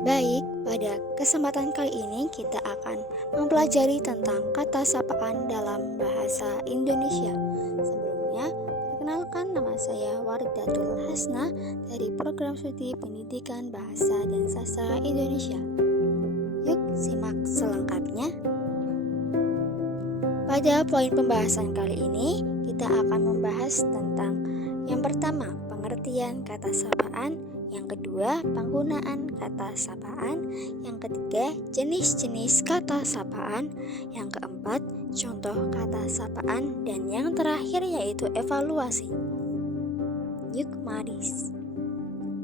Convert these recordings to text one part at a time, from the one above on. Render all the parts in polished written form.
Baik, pada kesempatan kali ini kita akan mempelajari tentang kata sapaan dalam bahasa Indonesia. Sebelumnya, perkenalkan nama saya Wardatul Hasna dari Program Studi Pendidikan Bahasa dan Sastra Indonesia. Yuk simak selengkapnya. Pada poin pembahasan kali ini, kita akan membahas tentang yang pertama, pengertian kata sapaan, yang kedua, penggunaan kata sapaan, yang ketiga, jenis-jenis kata sapaan, yang keempat, contoh kata sapaan, dan yang terakhir yaitu evaluasi. Yuk mari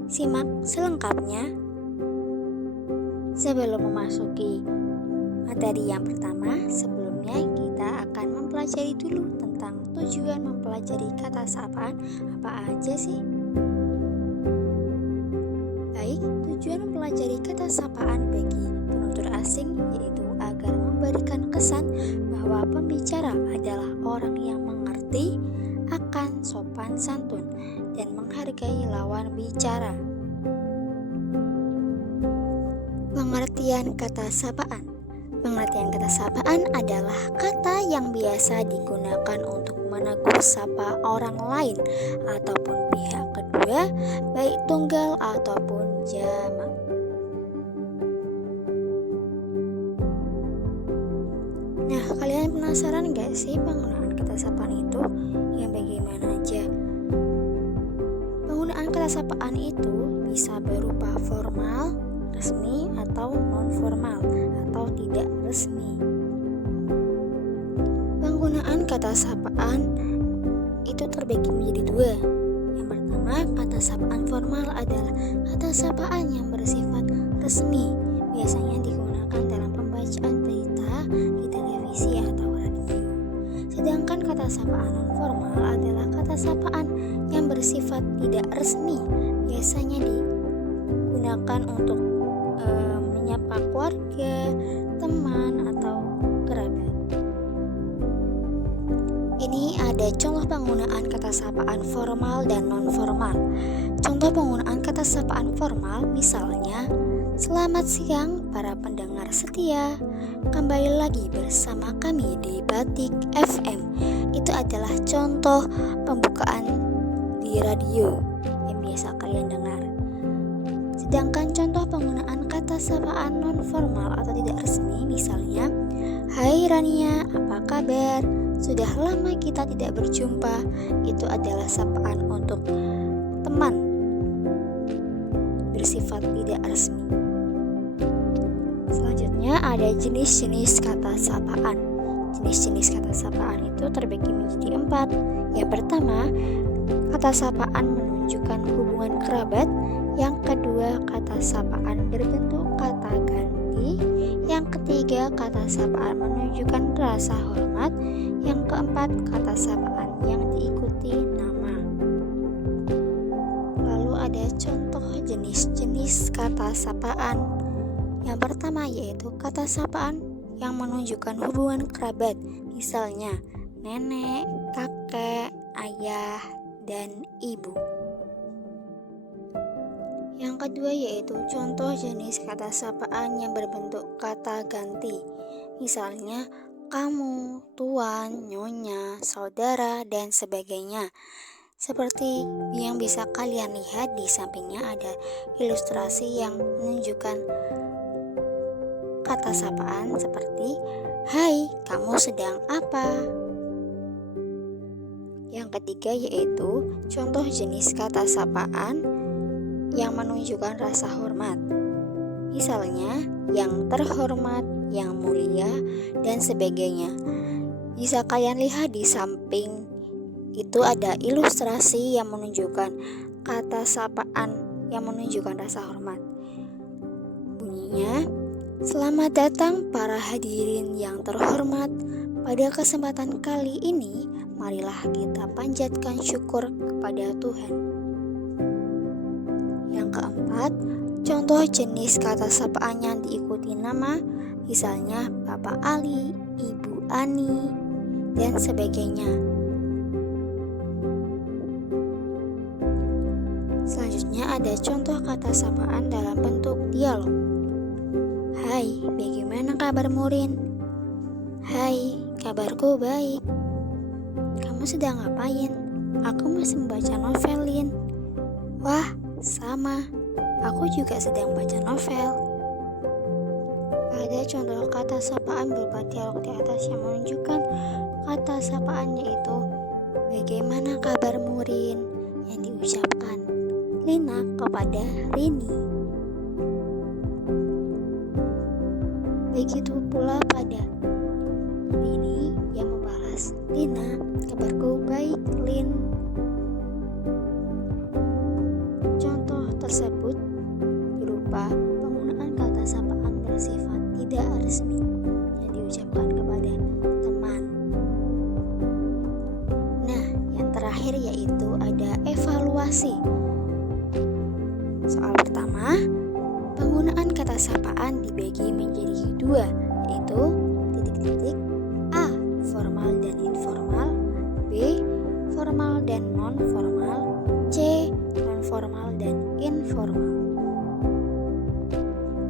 simak selengkapnya. Sebelum memasuki materi yang pertama, sebelumnya kita akan mempelajari dulu tentang tujuan mempelajari kata sapaan apa aja sih? Baik, tujuan mempelajari kata sapaan bagi penutur asing yaitu agar memberikan kesan bahwa pembicara adalah orang yang mengerti akan sopan santun dan menghargai lawan bicara. Pengertian kata sapaan. Pengertian kata sapaan adalah kata yang biasa digunakan untuk menegur sapa orang lain ataupun pihak kedua, baik tunggal ataupun jamak. Nah, kalian penasaran gak sih penggunaan kata sapaan itu? Yang bagaimana aja? Penggunaan kata sapaan itu bisa berupa formal, resmi, atau non-formal, atau tidak resmi. Penggunaan kata sapaan itu terbagi menjadi dua. Yang pertama, kata sapaan formal adalah kata sapaan yang bersifat resmi, biasanya digunakan dalam pembacaan berita di televisi atau radio. Sedangkan kata sapaan non-formal adalah kata sapaan yang bersifat tidak resmi, biasanya digunakan untuk menyapa keluarga, teman, atau kerabat. Ini ada contoh penggunaan kata sapaan formal dan non-formal. Contoh penggunaan kata sapaan formal misalnya, selamat siang para pendengar setia, kembali lagi bersama kami di Batik FM. Itu adalah contoh pembukaan di radio yang biasa kalian dengar. Sedangkan contoh penggunaan kata sapaan non-formal atau tidak resmi misalnya, hai Rania, apa kabar? Sudah lama kita tidak berjumpa. Itu adalah sapaan untuk teman, bersifat tidak resmi. Selanjutnya ada jenis-jenis kata sapaan. Jenis-jenis kata sapaan itu terbagi menjadi 4. Yang pertama, kata sapaan menunjukkan hubungan kerabat. Yang kedua, kata sapaan berbentuk kata ganti. Yang ketiga, kata sapaan menunjukkan rasa hormat. Yang keempat, kata sapaan yang diikuti nama. Lalu ada contoh jenis-jenis kata sapaan. Yang pertama yaitu kata sapaan yang menunjukkan hubungan kerabat. Misalnya, nenek, kakek, ayah, dan ibu. Yang kedua yaitu contoh jenis kata sapaan yang berbentuk kata ganti. Misalnya, kamu, tuan, nyonya, saudara, dan sebagainya. Seperti yang bisa kalian lihat di sampingnya ada ilustrasi yang menunjukkan kata sapaan seperti, hai, kamu sedang apa? Yang ketiga yaitu contoh jenis kata sapaan yang menunjukkan rasa hormat. Misalnya, yang terhormat, yang mulia, dan sebagainya. Bisa kalian lihat di samping itu ada ilustrasi yang menunjukkan kata sapaan yang menunjukkan rasa hormat. Bunyinya, selamat datang para hadirin yang terhormat. Pada kesempatan kali ini, marilah kita panjatkan syukur kepada Tuhan. Yang keempat, contoh jenis kata sapaan yang diikuti nama, misalnya Bapak Ali, Ibu Ani, dan sebagainya. Selanjutnya ada contoh kata sapaan dalam bentuk dialog. Hai, bagaimana kabarmu, Rin? Hai, kabarku baik. Kamu sedang ngapain? Aku masih membaca novel, Lin. Wah, sama. Aku juga sedang baca novel. Ada contoh kata sapaan berupa dialog di atas yang menunjukkan kata sapaan, yaitu bagaimana kabarmu, Rin, yang diucapkan Lina kepada Rini. Begitu pula pada Rini yang membalas Lina, kabarku baik, Lin. Contoh tersebut berupa penggunaan kata sapaan bersifat tidak resmi yang diucapkan kepada teman. Nah, yang terakhir yaitu ada evaluasi. Soal pertama, penggunaan kata sapaan dibagi menjadi dua, yaitu titik-titik A. Formal dan informal, B. Formal dan non-formal, C. Non-formal dan informal.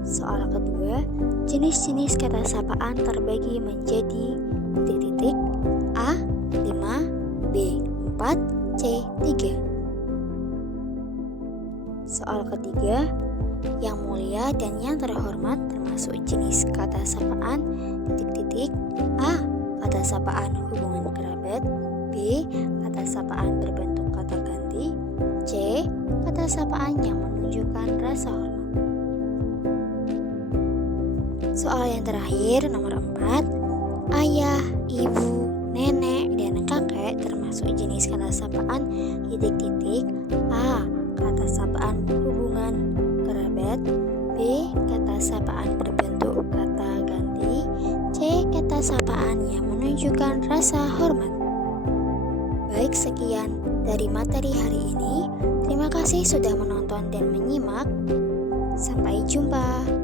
Soal kedua, jenis-jenis kata sapaan terbagi menjadi titik-titik A. 5, B. 4, C. 3. Soal ketiga, yang mulia dan yang terhormat termasuk jenis kata sapaan titik-titik A. Kata sapaan hubungan kerabat, B. Kata sapaan berbentuk kata ganti, C. Kata sapaan yang menunjukkan rasa hormat. Soal yang terakhir nomor 4, ayah, ibu, nenek, dan kakek termasuk jenis kata sapaan titik-titik A. Kata sapaan hubungan kerabat, B. Kata sapaan berbentuk kata ganti, C. Kata sapaan yang menunjukkan rasa hormat. Baik, sekian dari materi hari ini. Terima kasih sudah menonton dan menyimak. Sampai jumpa.